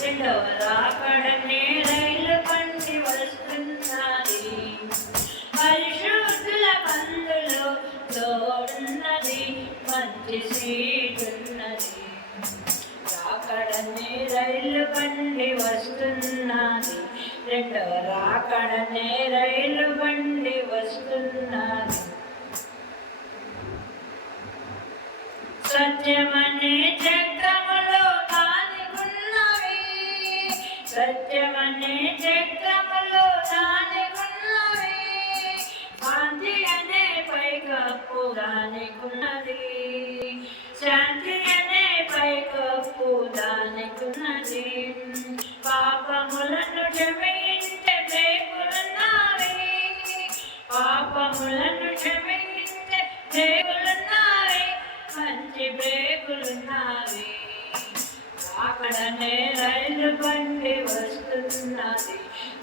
రెండవ రాకడనే రైలు బండి వస్తున్నది పరిశుద్ధుల కందులో తోడున్నది మంచి సీటున్నది రాకడనే రైలు బండి వస్తున్నది రెండవ రాకడనే రైలు బండి వస్తున్నది సత్యమనే చక్రములో సత్యమనే చక్రములో దానికున్నవి శాంతి అనే పైకప్పు దానికున్నది శాంతి అనే పైకప్పు దానికున్నది పాపములను క్షమించే ప్రేకులున్నవి పాపములను క్షమించే ప్రేకులున్నవి అక్కడనే రైలు బండి వస్తున్నది.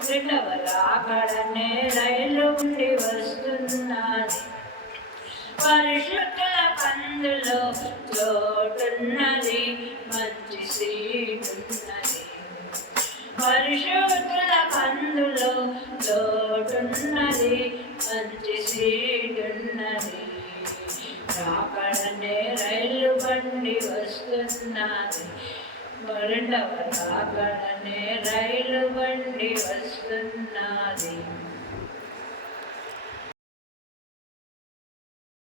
రెండవ అక్కడనే రైలు బండి వస్తున్నది. పరిశుద్ధుల పందులో చోటున్నది మంచి సీటున్నది. పరిశుద్ధుల పందులో చోటున్నది మంచి సీటున్నది. రాకడనే రైలు బండి వస్తున్నది. రెండవ రాకడనే రైలు బండి వస్తున్నది.